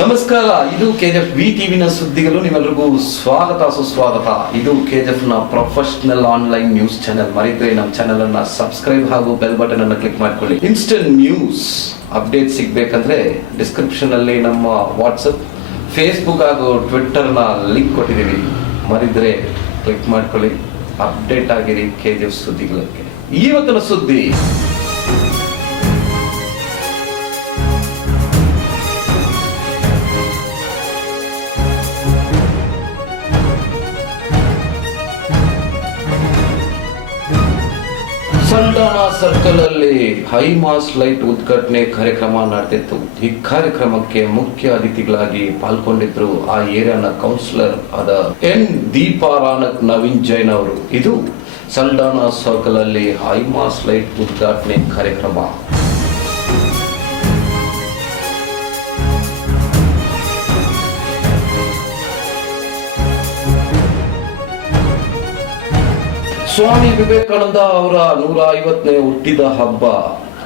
ನಮಸ್ಕಾರ, ಇದು KGF V ಟಿವಿನ ಸುದ್ದಿಗಳು. ನಿಮ್ಮೆಲ್ಲರಿಗೂ ಸ್ವಾಗತ ಸುಸ್ವಾಗತ. ಇದು ಕೆಜಿಎಫ್ ನ ಪ್ರೊಫೆಷನಲ್ ಆನ್ಲೈನ್ ನ್ಯೂಸ್ ಚಾನೆಲ್. ಮರಿದ್ರೆ ನಮ್ಮ ಚಾನೆಲ್ ಅನ್ನ ಸಬ್ಸ್ಕ್ರೈಬ್ ಹಾಗೂ ಬೆಲ್ ಬಟನ್ ಅನ್ನು ಕ್ಲಿಕ್ ಮಾಡ್ಕೊಳ್ಳಿ. ಇನ್ಸ್ಟೆಂಟ್ ನ್ಯೂಸ್ ಅಪ್ಡೇಟ್ ಸಿಗ್ಬೇಕಂದ್ರೆ ಡಿಸ್ಕ್ರಿಪ್ಷನ್ ಅಲ್ಲಿ ನಮ್ಮ ವಾಟ್ಸಪ್, ಫೇಸ್ಬುಕ್ ಹಾಗೂ ಟ್ವಿಟ್ಟರ್ ನ ಲಿಂಕ್ ಕೊಟ್ಟಿದ್ದೀವಿ. ಮರಿದ್ರೆ ಕ್ಲಿಕ್ ಮಾಡ್ಕೊಳ್ಳಿ, ಅಪ್ಡೇಟ್ ಆಗಿರಿ ಕೆಜಿಎಫ್ ಸುದ್ದಿಗಳಿಗೆ. ಇವತ್ತಿನ ಸುದ್ದಿ: ಸಲ್ಡಾನಾ ಸರ್ಕಲ್ ಅಲ್ಲಿ ಹೈಮಾಸ್ ಲೈಟ್ ಉದ್ಘಾಟನೆ ಕಾರ್ಯಕ್ರಮ ನಡೆದಿತ್ತು. ಈ ಕಾರ್ಯಕ್ರಮಕ್ಕೆ ಮುಖ್ಯ ಅತಿಥಿಗಳಾಗಿ ಪಾಲ್ಗೊಂಡಿದ್ರು ಆ ಏರಿಯಾನ ಕೌನ್ಸಿಲರ್ ಆದ ಎನ್ ದೀಪಾರಾಣಕ್ ನವೀನ್ ಜೈನ್ ಅವರು. ಇದು ಸಲ್ಡಾನಾ ಸರ್ಕಲ್ ಅಲ್ಲಿ ಹೈಮಾಸ್ ಲೈಟ್ ಉದ್ಘಾಟನೆ ಕಾರ್ಯಕ್ರಮ. ಸ್ವಾಮಿ ವಿವೇಕಾನಂದ ಅವರ 150ನೇ ಹುಟ್ಟಿದ ಹಬ್ಬ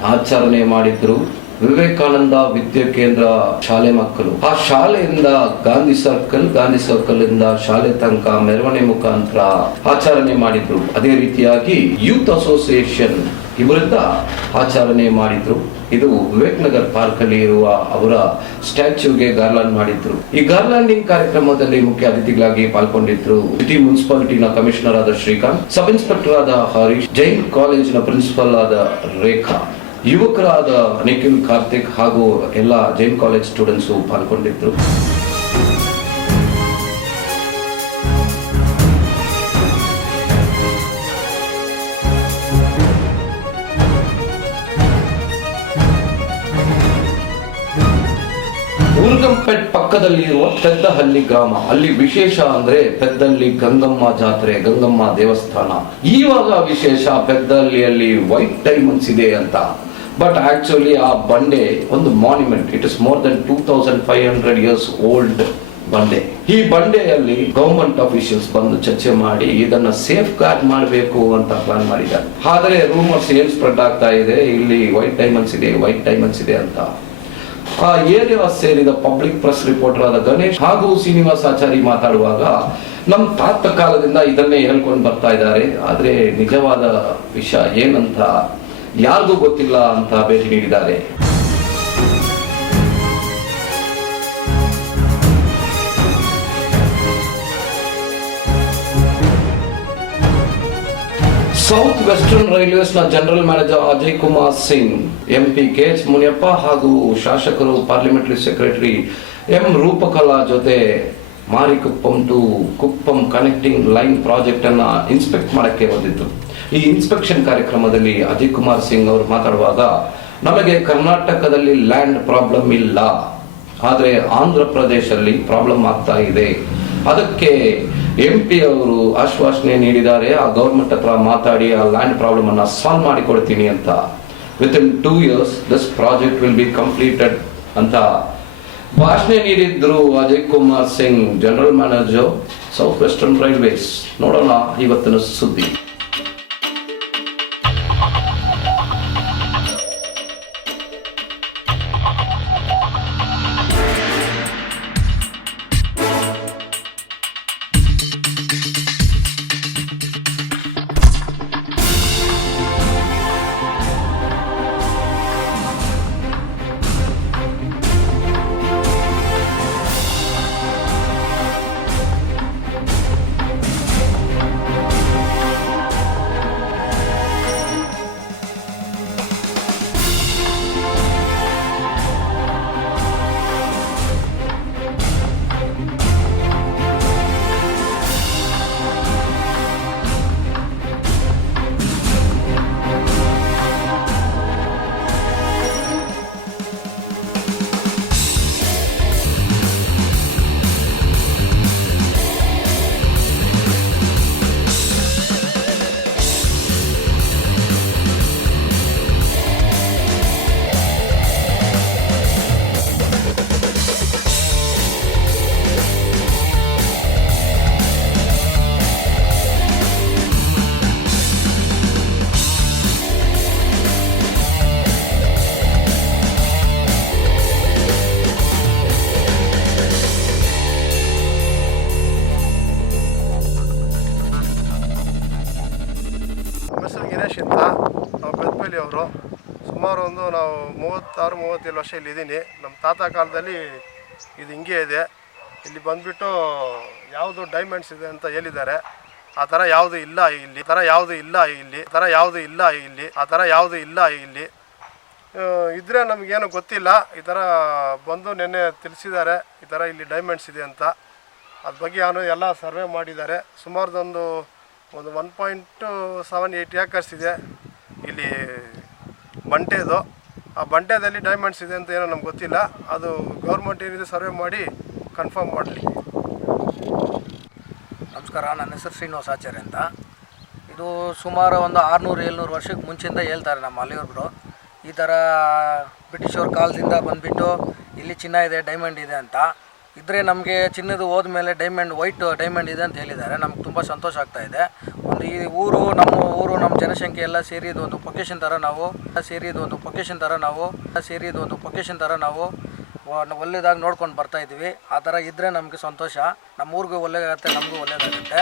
ಆಚರಣೆ ಮಾಡಿದ್ರು. ವಿವೇಕಾನಂದ ವಿದ್ಯಾ ಕೇಂದ್ರ ಶಾಲೆ ಮಕ್ಕಳು ಆ ಶಾಲೆಯಿಂದ ಗಾಂಧಿ ಸರ್ಕಲ್ ಇಂದ ಶಾಲೆ ತನಕ ಮೆರವಣಿಗೆ ಮುಖಾಂತರ ಆಚರಣೆ ಮಾಡಿದ್ರು. ಅದೇ ರೀತಿಯಾಗಿ ಯೂತ್ ಅಸೋಸಿಯೇಷನ್ ಇವರಿಂದ ಆಚರಣೆ ಮಾಡಿದ್ರು. ಇದು ವಿವೇಕ್ ನಗರ್ ಪಾರ್ಕ್ ಅಲ್ಲಿ ಇರುವ ಅವರ ಸ್ಟ್ಯಾಚ್ಯೂಗೆ ಗಾರ್ಲ್ಯಾಂಡ್ ಮಾಡಿದ್ರು. ಈ ಗಾರ್ಲ್ಯಾಂಡಿಂಗ್ ಕಾರ್ಯಕ್ರಮದಲ್ಲಿ ಮುಖ್ಯ ಅತಿಥಿಗಳಾಗಿ ಪಾಲ್ಗೊಂಡಿದ್ರು ಸಿಟಿ ಮುನ್ಸಿಪಾಲಿಟಿನ ಕಮಿಷನರ್ ಆದ ಶ್ರೀಕಾಂತ್, ಸಬ್ ಇನ್ಸ್ಪೆಕ್ಟರ್ ಆದ ಹರೀಶ್, ಜೈನ್ ಕಾಲೇಜಿನ ಪ್ರಿನ್ಸಿಪಲ್ ಆದ ರೇಖಾ, ಯುವಕರಾದ ನಿಖಿಲ್, ಕಾರ್ತಿಕ್ ಹಾಗೂ ಎಲ್ಲ ಜೈನ್ ಕಾಲೇಜ್ ಸ್ಟೂಡೆಂಟ್ಸ್ ಪಾಲ್ಗೊಂಡಿದ್ರು. ಊರ್ಗಂಪೇಟ್ ಪಕ್ಕದಲ್ಲಿ ಇರುವ ಪೆದ್ದಹಳ್ಳಿ ಗ್ರಾಮ, ಅಲ್ಲಿ ವಿಶೇಷ ಅಂದ್ರೆ ಪೆದ್ದಹಳ್ಳಿ ಗಂಗಮ್ಮ ಜಾತ್ರೆ, ಗಂಗಮ್ಮ ದೇವಸ್ಥಾನ. ಇವಾಗ ವಿಶೇಷ ಪೆದ್ದಹಳ್ಳಿಯಲ್ಲಿ ವೈಟ್ ಡೈಮಂಡ್ಸ್ ಇದೆ ಅಂತ. ಬಟ್ ಆಕ್ಚುಲಿ ಆ ಬಂಡೆ ಒಂದು monument. It is more than 2500 years old ಬಂಡೆ. ಈ ಬಂಡೆಯಲ್ಲಿ ಗವರ್ಮೆಂಟ್ ಅಫಿಷಿಯಲ್ಸ್ ಬಂದು ಚರ್ಚೆ ಮಾಡಿ ಇದನ್ನ ಸೇಫ್ ಗಾರ್ಡ್ ಮಾಡಬೇಕು ಅಂತ ಪ್ಲಾನ್ ಮಾಡಿದ್ದಾರೆ. ಆದರೆ ರೂಮರ್ಸ್ ಏನ್ ಸ್ಪ್ರೆಡ್ ಆಗ್ತಾ ಇದೆ, ಇಲ್ಲಿ ವೈಟ್ ಡೈಮಂಡ್ಸ್ ಇದೆ ಅಂತ. ಆ ಏರಿಯಾ ಸೇರಿದ ಪಬ್ಲಿಕ್ ಪ್ರೆಸ್ ರಿಪೋರ್ಟರ್ ಆದ ಗಣೇಶ್ ಹಾಗೂ ಶ್ರೀನಿವಾಸಾಚಾರಿ ಮಾತಾಡುವಾಗ ನಮ್ಮ ತಾತ ಕಾಲದಿಂದ ಇದನ್ನೇ ಹೇಳ್ಕೊಂಡು ಬರ್ತಾ ಇದ್ದಾರೆ, ಆದ್ರೆ ನಿಜವಾದ ವಿಷಯ ಏನಂತ ಯಾರಿಗೂ ಗೊತ್ತಿಲ್ಲ ಅಂತ ಭೇಟಿ ನೀಡಿದ್ದಾರೆ. ಸೌತ್ ವೆಸ್ಟರ್ನ್ ರೈಲ್ವೇಸ್ ನ general manager Ajay Kumar Singh, MP KH Muniyappa ಹಾಗೂ ಶಾಸಕರು ಪಾರ್ಲಿಮೆಂಟರಿ ಸೆಕ್ರೆಟರಿ ಎಂ ರೂಪಕಲಾ ಜೊತೆ Marikuppam to Kuppam connecting line project ಅನ್ನ ಇನ್ಸ್ಪೆಕ್ಟ್ ಮಾಡಕ್ಕೆ ಬಂದಿತ್ತು. ಈ ಇನ್ಸ್ಪೆಕ್ಷನ್ ಕಾರ್ಯಕ್ರಮದಲ್ಲಿ ಅಜಯ್ ಕುಮಾರ್ ಸಿಂಗ್ ಅವರು ಮಾತಾಡುವಾಗ, ನಮಗೆ ಕರ್ನಾಟಕದಲ್ಲಿ ಲ್ಯಾಂಡ್ ಪ್ರಾಬ್ಲಮ್ ಇಲ್ಲ, ಆದ್ರೆ ಆಂಧ್ರ ಪ್ರದೇಶದಲ್ಲಿ ಪ್ರಾಬ್ಲಮ್ ಆಗ್ತಾ ಇದೆ. ಅದಕ್ಕೆ ಎಂಪಿ ಅವರು ಆಶ್ವಾಸನೆ ನೀಡಿದ್ದಾರೆ, ಆ ಗವರ್ಮೆಂಟ್ ಹತ್ರ ಮಾತಾಡಿ ಆ ಲ್ಯಾಂಡ್ ಪ್ರಾಬ್ಲಮ್ ಅನ್ನ ಸಾಲ್ವ್ ಮಾಡಿಕೊಡ್ತೀನಿ ಅಂತ. With in 2 years this project will be completed ಅಂತ ಭಾಷಣ ನೀಡಿದ್ರು Ajay Kumar Singh, general manager south western railways. ನೋಡೋಣ ಇವತ್ತಿನ ಸುದ್ದಿ. ಸುಮಾರು ನಾವು 36-37 ವರ್ಷ ಇಲ್ಲಿದ್ದೀನಿ. ನಮ್ಮ ತಾತ ಕಾಲದಲ್ಲಿ ಇದು ಹಿಂಗೆ ಇದೆ. ಇಲ್ಲಿ ಬಂದುಬಿಟ್ಟು ಯಾವುದು ಡೈಮಂಡ್ಸ್ ಇದೆ ಅಂತ ಹೇಳಿದ್ದಾರೆ. ಆ ಥರ ಯಾವುದು ಇಲ್ಲ ಇಲ್ಲಿ, ಇದ್ರೆ ನಮಗೇನು ಗೊತ್ತಿಲ್ಲ. ಈ ಥರ ಬಂದು ನೆನ್ನೆ ತಿಳಿಸಿದ್ದಾರೆ ಈ ಥರ ಇಲ್ಲಿ ಡೈಮಂಡ್ಸ್ ಇದೆ ಅಂತ. ಅದ್ರ ಬಗ್ಗೆ ಎಲ್ಲ ಸರ್ವೆ ಮಾಡಿದ್ದಾರೆ. ಸುಮಾರು ಒಂದು 1.78 ಏಕರ್ಸ್ ಇದೆ ಇಲ್ಲಿ ಬಂಟೆದು. ಆ ಬಂಟೆದಲ್ಲಿ ಡೈಮಂಡ್ಸ್ ಇದೆ ಅಂತ ಏನೋ ನಮ್ಗೆ ಗೊತ್ತಿಲ್ಲ. ಅದು ಗೌರ್ಮೆಂಟ್ ಏನಿದೆ ಸರ್ವೆ ಮಾಡಿ ಕನ್ಫರ್ಮ್ ಮಾಡಲಿ. ನಮಸ್ಕಾರ, ನನ್ನ ಹೆಸರು ಶ್ರೀನಿವಾಸಾಚಾರ್ಯ ಅಂತ. ಇದು ಸುಮಾರು ಒಂದು 600-700 ವರ್ಷಕ್ಕೆ ಮುಂಚೆಯಿಂದ ಹೇಳ್ತಾರೆ ನಮ್ಮ ಹಳ್ಳಿಯವ್ರು. ಈ ಥರ ಬ್ರಿಟಿಷವ್ರ ಕಾಲದಿಂದ ಬಂದುಬಿಟ್ಟು ಇಲ್ಲಿ ಚಿನ್ನ ಇದೆ, ಡೈಮಂಡ್ ಇದೆ ಅಂತ. ಇದ್ರೆ ನಮಗೆ ಚಿನ್ನದ ಹೋದ್ಮೇಲೆ ವೈಟ್ ಡೈಮಂಡ್ ಇದೆ ಅಂತ ಹೇಳಿದ್ದಾರೆ. ನಮ್ಗೆ ತುಂಬ ಸಂತೋಷ ಆಗ್ತಾ ಇದೆ. ಈ ನಮ್ಮ ಜನಸಂಖ್ಯೆ ಎಲ್ಲ ಸೇರಿ ಒಂದು ಪೊಕೇಶನ್ ಥರ ನಾವು ಒಳ್ಳೆದಾಗಿ ನೋಡ್ಕೊಂಡು ಬರ್ತಾಯಿದ್ವಿ. ಆ ಥರ ಇದ್ದರೆ ನಮಗೆ ಸಂತೋಷ. ನಮ್ಮ ಊರಿಗೂ ಒಳ್ಳೆದಾಗುತ್ತೆ, ನಮಗೂ ಒಳ್ಳೆಯದಾಗುತ್ತೆ.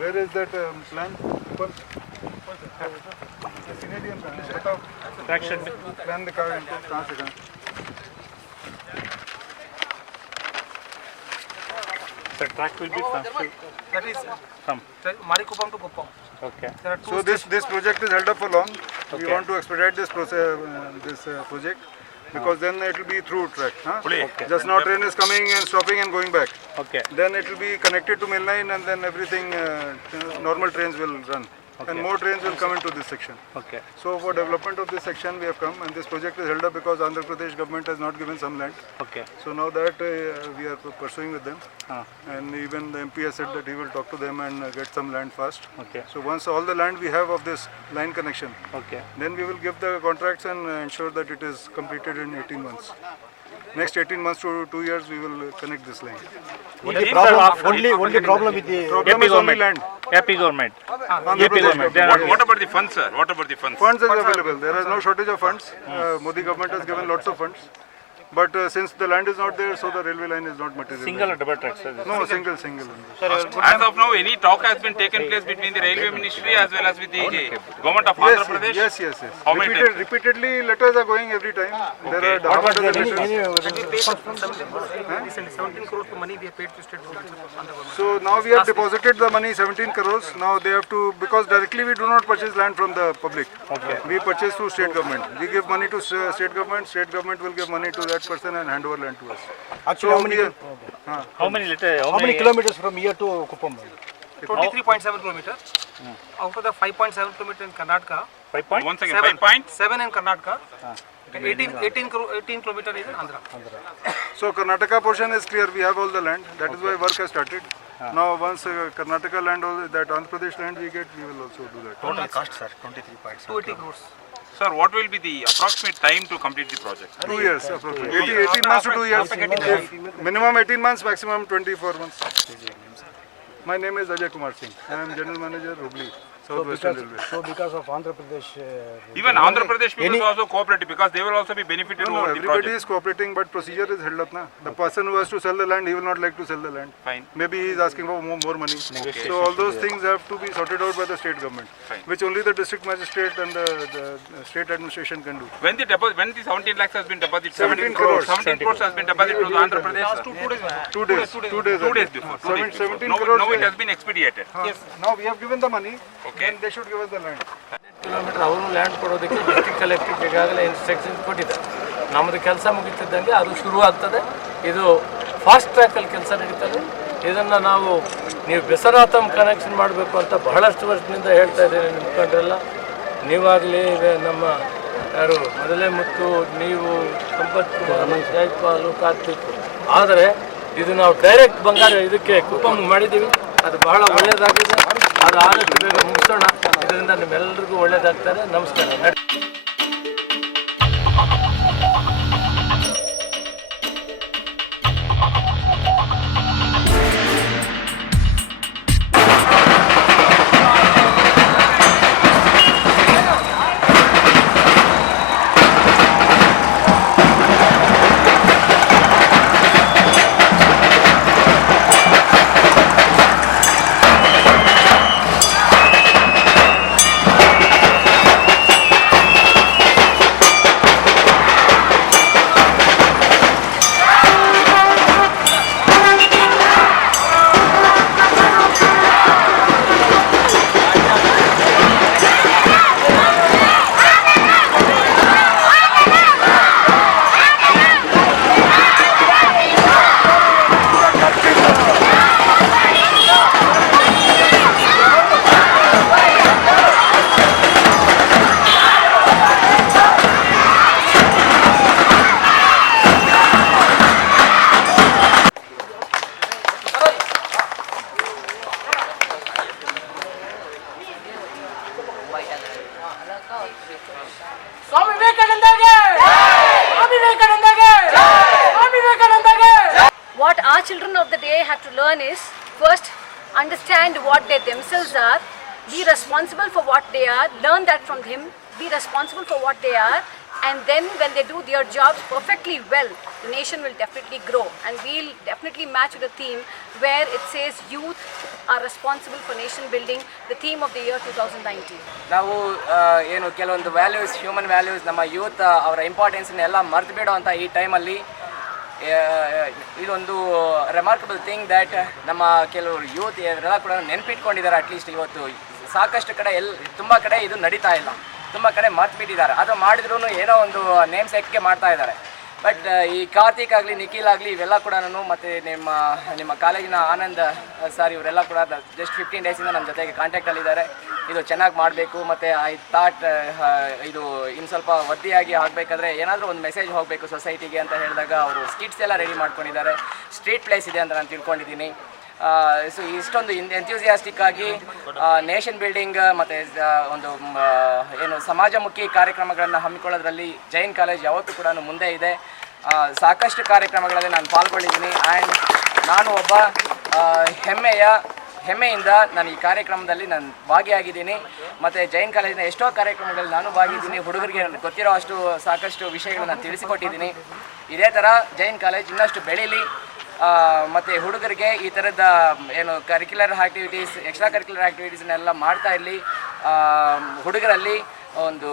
Where is that plan? Canadian plan. बताओ. Traction. Plan दिखाओ इनको कहाँ से कहाँ. The track will be from. That is From. Marikupam to Kuppam. Okay. There are two So this project is held up for long. We Okay. want to expedite this process, project, because then it will be through track. Huh? Okay. Just now train is coming and stopping and going back. Okay. Then it will be connected to main line, and then everything normal trains will run. Okay. And more trains will come into this section. Okay. So for development of this section we have come, and this project is held up because Andhra Pradesh government has not given some land. Okay. So now that we are pursuing with them, Uh, and even the MP has said that he will talk to them and get some land fast. Okay. So once all the land we have of this line connection, Okay. then we will give the contracts and ensure that it is completed in 18 months. Next 18 months to 2 years we will connect this line. Only problem with the Problem is only land. AP government. Andhra Pradesh government. government. What about the funds, sir? What about the funds? Funds is available. There is no shortage of funds. Modi government has given lots of funds. But since the land is not there, so the railway line is not materialized. Single or double track, sir? No, single. As of now, any talk has been taken place between the Railway Ministry as well as with the government of Andhra Pradesh? Yes. How many times? Repeatedly, letters are going every time. There are dozens of letters. Recently, 17 crores of money we have paid to state government. So now we have deposited the money, 17 crores. Now they have to, because directly we do not purchase land from the public. We purchase through state government. We give money to state government will give money to that person and hand over land to us. Actually, how many kilometers from here to Kuppam? 23.7 kilometers. Out of the 5.7 kilometers in Karnataka, 5 point? Once again, 5 points. 7 in Karnataka, 18 kilometers is in Andhra. So Karnataka portion is clear. We have all the land. That is why work has started. Now once Karnataka land, that Andhra Pradesh land we get, we will also do that. Total cost, sir, 280 crores. Sir, what will be the approximate time to complete the project? 2 years approximately. 18 months to 2 years. Minimum 18 months, maximum 24 months. My name is Ajay Kumar Singh. I am General Manager, Hubli, South Western Railway. So because of Andhra Pradesh, Even Andhra Pradesh people also cooperative because they will also be benefited No, over the everybody project. is cooperating, but procedure is held up. Na? The person who has to sell the land, he will not like to sell the land. Fine. Maybe he is asking for more money. So all those things have to be sorted out by the state government, which only the district magistrate and the state administration can do. When the 17 lakhs has been deposited, 17 crores. 17 crores has been deposited to the Andhra Pradesh. 2 days. 2 days. 2 days before. 17 Now, crores. now it has been expedited. Yes. Now we have given the money. Then they should give us the land. Kilometre ಅವರು land ಕೊಡೋದಕ್ಕೆ district ಕಲೆಕ್ಟರ್ಗೆ ಈಗಾಗಲೇ instructions ಕೊಟ್ಟಿದ್ದಾರೆ. ನಮ್ಮದು ಕೆಲಸ ಮುಗಿತಿದ್ದಂಗೆ ಅದು ಶುರು ಆಗ್ತದೆ. ಇದು ಫಾಸ್ಟ್ ಟ್ರ್ಯಾಕಲ್ಲಿ ಕೆಲಸ ನಡೀತದೆ. ಇದನ್ನು ನೀವು ಬೆಸರಾತಮ್ ಕನೆಕ್ಷನ್ ಮಾಡಬೇಕು ಅಂತ ಬಹಳಷ್ಟು ವರ್ಷದಿಂದ ಹೇಳ್ತಾ ಇದ್ದೀನಿ ನಿಮ್ಮ ಮುಖಂಡರೆಲ್ಲ. ನೀವಾಗಲಿ ನಮ್ಮ ಯಾರು ಮೊದಲೇ ಮುತ್ತು, ನೀವು ಸಂಪತ್ ಕುಮಾರ್, ಜೈಪಾಲು, ಕಾರ್ತಿಕ್. ಆದರೆ ಇದು ನಾವು ಡೈರೆಕ್ಟ್ ಬಂಗಾರ ಇದಕ್ಕೆ ಕುಪ್ಪಂ ಮಾಡಿದ್ದೀವಿ. ಅದು ಬಹಳ ಒಳ್ಳೆಯದಾಗಿದೆ. ಅದು ಆದಷ್ಟು ಬೇಗ ಮುಗಿಸೋಣ. ಇದರಿಂದ ನಿಮ್ಮೆಲ್ಲರಿಗೂ ಒಳ್ಳೆಯದಾಗ್ತಾರೆ. ನಮಸ್ಕಾರ. What our children of the day have to learn is first understand what they themselves are, be responsible for what they are, learn that from him, be responsible for what they are, and then when they do their jobs perfectly well, the nation will definitely grow, and we'll definitely match with a theme where it says youth are responsible for nation building, the theme of the year 2019. ನಾವು ಏನು ಕೆಲವೊಂದು values, human values, ನಮ್ಮ youth ಅವರ ಇಂಪಾರ್ಟೆನ್ಸ್ನೆಲ್ಲ ಮರೆತು ಬಿಡೋ ಅಂತ ಈ ಟೈಮಲ್ಲಿ ಇದೊಂದು ರೆಮಾರ್ಕಬಲ್ ಥಿಂಗ್ ದ್ಯಾಟ್ ನಮ್ಮ ಕೆಲವರು ಯೂತ್ ಇವರೆಲ್ಲ ಕೂಡ ನೆನಪಿಟ್ಕೊಂಡಿದ್ದಾರೆ. ಅಟ್ಲೀಸ್ಟ್ ಇವತ್ತು ಸಾಕಷ್ಟು ಕಡೆ ತುಂಬ ಕಡೆ ಇದು ನಡೀತಾ ಇಲ್ಲ, ತುಂಬ ಕಡೆ ಮರ್ತು ಬಿಟ್ಟಿದ್ದಾರೆ. ಅದು ಮಾಡಿದ್ರೂ ಏನೋ ಒಂದು ನೇಮ್ ಸೆಟ್ಗೆ ಮಾಡ್ತಾ ಇದ್ದಾರೆ. ಬಟ್ ಈ ಕಾರ್ತಿಕ್ ಆಗಲಿ, ನಿಖಿಲ್ ಆಗಲಿ, ಇವೆಲ್ಲ ಕೂಡ ಮತ್ತು ನಿಮ್ಮ ಕಾಲೇಜಿನ ಆನಂದ್ ಸರ್ ಇವರೆಲ್ಲ ಕೂಡ ಜಸ್ಟ್ 15 ಡೇಸಿಂದ ನಮ್ಮ ಜೊತೆಗೆ ಕಾಂಟ್ಯಾಕ್ಟಲ್ಲಿದ್ದಾರೆ. ಇದು ಚೆನ್ನಾಗಿ ಮಾಡಬೇಕು ಮತ್ತು ಐ ಥಾಟ್ ಇದು ಇನ್ನು ಸ್ವಲ್ಪ ವೃದ್ಧಿಯಾಗಿ ಆಗಬೇಕಾದ್ರೆ ಏನಾದರೂ ಒಂದು ಮೆಸೇಜ್ ಹೋಗಬೇಕು ಸೊಸೈಟಿಗೆ ಅಂತ ಹೇಳಿದಾಗ ಅವರು ಸ್ಕಿಟ್ಸ್ ಎಲ್ಲ ರೆಡಿ ಮಾಡ್ಕೊಂಡಿದ್ದಾರೆ. ಸ್ಟ್ರೀಟ್ ಪ್ಲೇಸ್ ಇದೆ ಅಂತ ನಾನು ತಿಳ್ಕೊಂಡಿದ್ದೀನಿ. ಸೊ ಇಷ್ಟೊಂದು ಎಂಥ್ಯೂಸಿಯಾಸ್ಟಿಕ್ ಆಗಿ ನೇಷನ್ ಬಿಲ್ಡಿಂಗ್ ಮತ್ತು ಒಂದು ಏನು ಸಮಾಜಮುಖಿ ಕಾರ್ಯಕ್ರಮಗಳನ್ನು ಹಮ್ಮಿಕೊಳ್ಳೋದ್ರಲ್ಲಿ ಜೈನ್ ಕಾಲೇಜ್ ಯಾವತ್ತೂ ಕೂಡ ಮುಂದೆ ಇದೆ. ಸಾಕಷ್ಟು ಕಾರ್ಯಕ್ರಮಗಳಲ್ಲಿ ನಾನು ಪಾಲ್ಗೊಂಡಿದ್ದೀನಿ. ಆ್ಯಂಡ್ ನಾನು ಒಬ್ಬ ಹೆಮ್ಮೆಯ ಹೆಮ್ಮೆಯಿಂದ ನಾನು ಈ ಕಾರ್ಯಕ್ರಮದಲ್ಲಿ ನಾನು ಭಾಗಿಯಾಗಿದ್ದೀನಿ. ಮತ್ತು ಜೈನ್ ಕಾಲೇಜಿನ ಎಷ್ಟೋ ಕಾರ್ಯಕ್ರಮಗಳಲ್ಲಿ ನಾನು ಭಾಗಿದ್ದೀನಿ. ಹುಡುಗರಿಗೆ ಗೊತ್ತಿರೋ ಸಾಕಷ್ಟು ವಿಷಯಗಳನ್ನು ತಿಳಿಸಿಕೊಟ್ಟಿದ್ದೀನಿ. ಇದೇ ಥರ ಜೈನ್ ಕಾಲೇಜ್ ಇನ್ನಷ್ಟು ಬೆಳೀಲಿ. ಮತ್ತು ಹುಡುಗರಿಗೆ ಈ ಥರದ ಏನು ಕರಿಕ್ಯುಲರ್ ಆ್ಯಕ್ಟಿವಿಟೀಸ್, ಎಕ್ಸ್ಟ್ರಾ ಕರಿಕ್ಯುಲರ್ ಆ್ಯಕ್ಟಿವಿಟೀಸ್ನೆಲ್ಲ ಮಾಡ್ತಾ ಇರಲಿ. ಹುಡುಗರಲ್ಲಿ ಒಂದು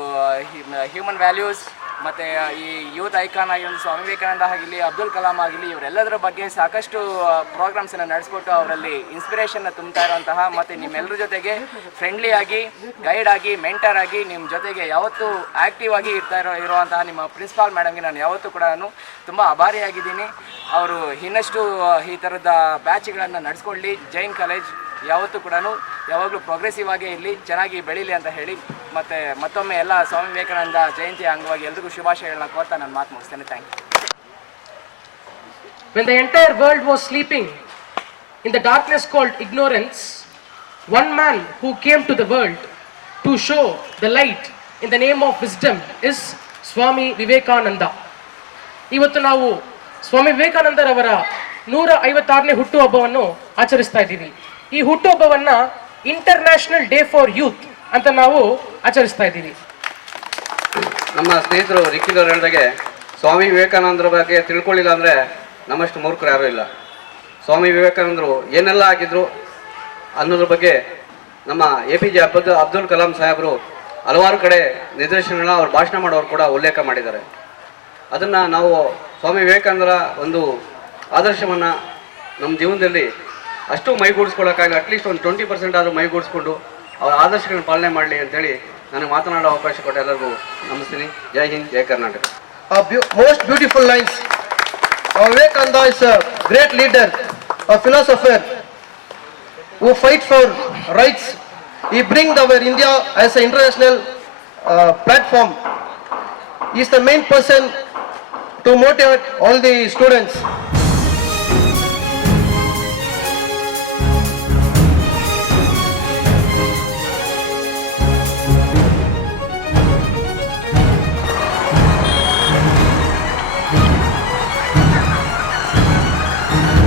ಹ್ಯೂಮನ್ ವ್ಯಾಲ್ಯೂಸ್ ಮತ್ತು ಈ ಯೂತ್ ಐಕಾನ್ ಆಗಿರೋ ಸ್ವಾಮಿ ವಿವೇಕಾನಂದ ಆಗಿರಲಿ, ಅಬ್ದುಲ್ ಕಲಾಂ ಆಗಿರಲಿ, ಇವರೆಲ್ಲದರ ಬಗ್ಗೆ ಸಾಕಷ್ಟು ಪ್ರೋಗ್ರಾಮ್ಸನ್ನು ನಡೆಸ್ಕೊಟ್ಟು ಅವರಲ್ಲಿ ಇನ್ಸ್ಪಿರೇಷನ್ನ ತುಂಬ್ತಾ ಇರೋಂತಹ ಮತ್ತು ನಿಮ್ಮೆಲ್ಲರ ಜೊತೆಗೆ ಫ್ರೆಂಡ್ಲಿ ಆಗಿ, ಗೈಡ್ ಆಗಿ, ಮೆಂಟರ್ ಆಗಿ ನಿಮ್ಮ ಜೊತೆಗೆ ಯಾವತ್ತೂ ಆ್ಯಕ್ಟಿವ್ ಆಗಿ ಇರುವಂತಹ ನಿಮ್ಮ ಪ್ರಿನ್ಸಿಪಾಲ್ ಮೇಡಮ್ಗೆ ನಾನು ಯಾವತ್ತೂ ಕೂಡ ತುಂಬ ಆಭಾರಿಯಾಗಿದ್ದೀನಿ. ಅವರು ಇನ್ನಷ್ಟು ಈ ಥರದ ಬ್ಯಾಚ್ಗಳನ್ನು ನಡೆಸ್ಕೊಳ್ಳಿ. ಜೈನ್ ಕಾಲೇಜ್ ಯಾವತ್ತೂ ಕೂಡ ಯಾವಾಗಲೂ ಪ್ರೋಗ್ರೆಸಿವ್ ಆಗೇ ಇರಲಿ, ಚೆನ್ನಾಗಿ ಬೆಳೀಲಿ ಅಂತ ಹೇಳಿ ಮತ್ತು ಮತ್ತೊಮ್ಮೆ ಎಲ್ಲ ಸ್ವಾಮಿ ವಿವೇಕಾನಂದ ಜಯಂತಿ ಅಂಗವಾಗಿ ಎಲ್ರಿಗೂ ಶುಭಾಶಯಗಳನ್ನ ಕೋರ್ತಾ ನಾನು ಮಾತು ಮುಗಿಸ್ತೇನೆ. Thank you. When the entire world was sleeping in the darkness called ignorance, one man who came to the world to show the light in the name of wisdom is Swami Vivekananda. ಇವತ್ತು ನಾವು ಸ್ವಾಮಿ ವಿವೇಕಾನಂದರವರ 156ನೇ ಹುಟ್ಟುಹಬ್ಬವನ್ನು ಆಚರಿಸ್ತಾ ಇದ್ದೀವಿ. ಈ ಹುಟ್ಟುಹಬ್ಬವನ್ನು international day for youth ಅಂತ ನಾವು ಆಚರಿಸ್ತಾ ಇದ್ದೀವಿ. ನಮ್ಮ ಸ್ನೇಹಿತರು ರಿಕ್ಕಿದವ್ರು ಹೇಳಿದಾಗೆ ಸ್ವಾಮಿ ವಿವೇಕಾನಂದರ ಬಗ್ಗೆ ತಿಳ್ಕೊಳ್ಳಿಲ್ಲ ಅಂದರೆ ನಮ್ಮಷ್ಟು ಮೂರ್ಖರು ಯಾರೂ ಇಲ್ಲ. ಸ್ವಾಮಿ ವಿವೇಕಾನಂದರು ಏನೆಲ್ಲ ಆಗಿದ್ರು ಅನ್ನೋದ್ರ ಬಗ್ಗೆ ನಮ್ಮ APJ ಅಬ್ದುಲ್ ಕಲಾಂ ಸಾಹೇಬರು ಹಲವಾರು ಕಡೆ ನಿದರ್ಶನಗಳನ್ನ ಅವ್ರು ಭಾಷಣ ಮಾಡೋರು ಕೂಡ ಉಲ್ಲೇಖ ಮಾಡಿದ್ದಾರೆ. ಅದನ್ನು ನಾವು ಸ್ವಾಮಿ ವಿವೇಕಾನಂದರ ಒಂದು ಆದರ್ಶವನ್ನು ನಮ್ಮ ಜೀವನದಲ್ಲಿ ಅಷ್ಟು ಮೈಗೂಡಿಸ್ಕೊಳ್ಳೋಕ್ಕಾಗಿ ಅಟ್ಲೀಸ್ಟ್ ಒಂದು 20% ಆದರೂ ಮೈಗೂಡಿಸ್ಕೊಂಡು ಅವರ ಆದರ್ಶಗಳನ್ನ ಪಾಲನೆ ಮಾಡಲಿ ಅಂತೇಳಿ ನನಗೆ ಮಾತನಾಡೋ ಅವಕಾಶ ಕೊಟ್ಟು ಎಲ್ಲರಿಗೂ ನಮಸ್ತೀನಿ. ಜೈ ಹಿಂದ್, ಜೈ Karnataka. Most beautiful lines. Vivekananda is a great leader, a philosopher who fights for rights. He brings our India as an international platform. He is the main person to motivate all the students.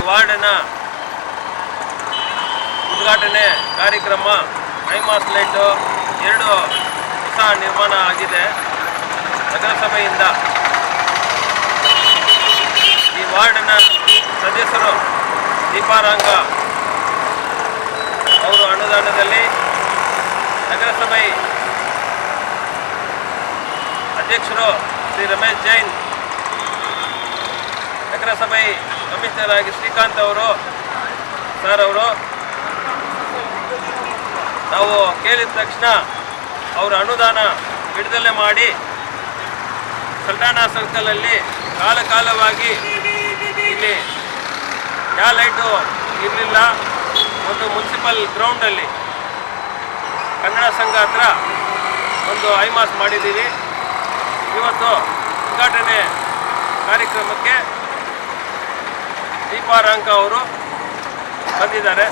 ವಾರ್ಡನ ಉದ್ಘಾಟನೆ ಕಾರ್ಯಕ್ರಮ, high mast light 2 ಹೊಸ ನಿರ್ಮಾಣ ಆಗಿದೆ ನಗರಸಭೆಯಿಂದ. ಈ ವಾರ್ಡನ ಸದಸ್ಯರು ದೀಪಾರಾಂಗ ಅವರು ಅನುದಾನದಲ್ಲಿ, ನಗರಸಭೆ ಅಧ್ಯಕ್ಷರು ಶ್ರೀ ರಮೇಶ್ ಜೈನ್, ನಗರಸಭೆ ಕಮಿಷನರ್ ಆಗಿ ಶ್ರೀಕಾಂತ್ ಅವರು ಸರ್ ಅವರು, ನಾವು ಕೇಳಿದ ತಕ್ಷಣ ಅವರ ಅನುದಾನ ಬಿಡುಗಡೆ ಮಾಡಿ ಸಲ್ಟಾನಾ ಸರ್ಕಲಲ್ಲಿ ಕಾಲಕಾಲವಾಗಿ ಇಲ್ಲಿ ಯಾವ ಲೈಟು ಇರಲಿಲ್ಲ. ಒಂದು ಮುನ್ಸಿಪಲ್ ಗ್ರೌಂಡಲ್ಲಿ ಕನ್ನಡ ಸಂಘ ಹತ್ರ ಒಂದು ಐಮಾಸ್ ಮಾಡಿದ್ದೀವಿ. ಇವತ್ತು ಉದ್ಘಾಟನೆ ಕಾರ್ಯಕ್ರಮಕ್ಕೆ ದೀಪಾರಾಂಕ ಅವರು ಬಂದಿದ್ದಾರೆ.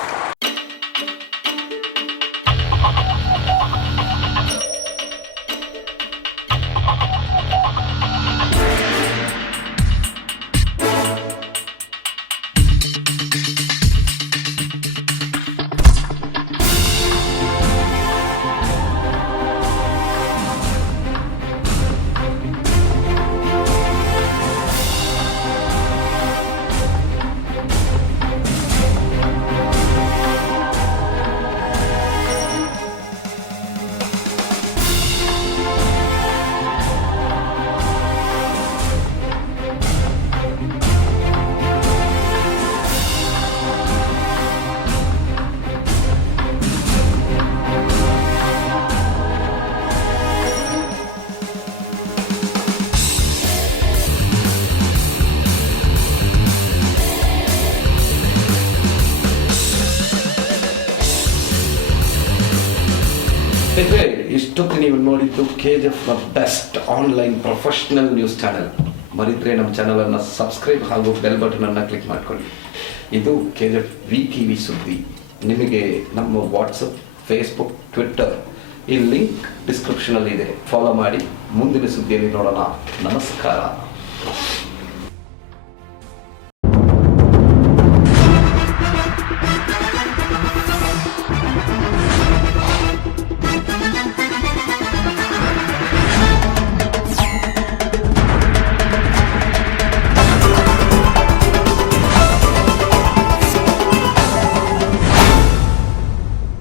ಇಷ್ಟೊತ್ತು ನೀವು ನೋಡಿದ್ದು KGF ನ best online professional news channel. ಮರಿದ್ರೆ ನಮ್ಮ ಚಾನಲನ್ನು ಸಬ್ಸ್ಕ್ರೈಬ್ ಹಾಗೂ ಬೆಲ್ ಬಟನ್ ಅನ್ನು ಕ್ಲಿಕ್ ಮಾಡ್ಕೊಳ್ಳಿ. ಇದು KGF VTV ಸುದ್ದಿ. ನಿಮಗೆ ನಮ್ಮ ವಾಟ್ಸಪ್, ಫೇಸ್ಬುಕ್, ಟ್ವಿಟ್ಟರ್ ಈ ಲಿಂಕ್ ಡಿಸ್ಕ್ರಿಪ್ಷನಲ್ಲಿ ಇದೆ. ಫಾಲೋ ಮಾಡಿ. ಮುಂದಿನ ಸುದ್ದಿಯಲ್ಲಿ ನೋಡೋಣ. ನಮಸ್ಕಾರ.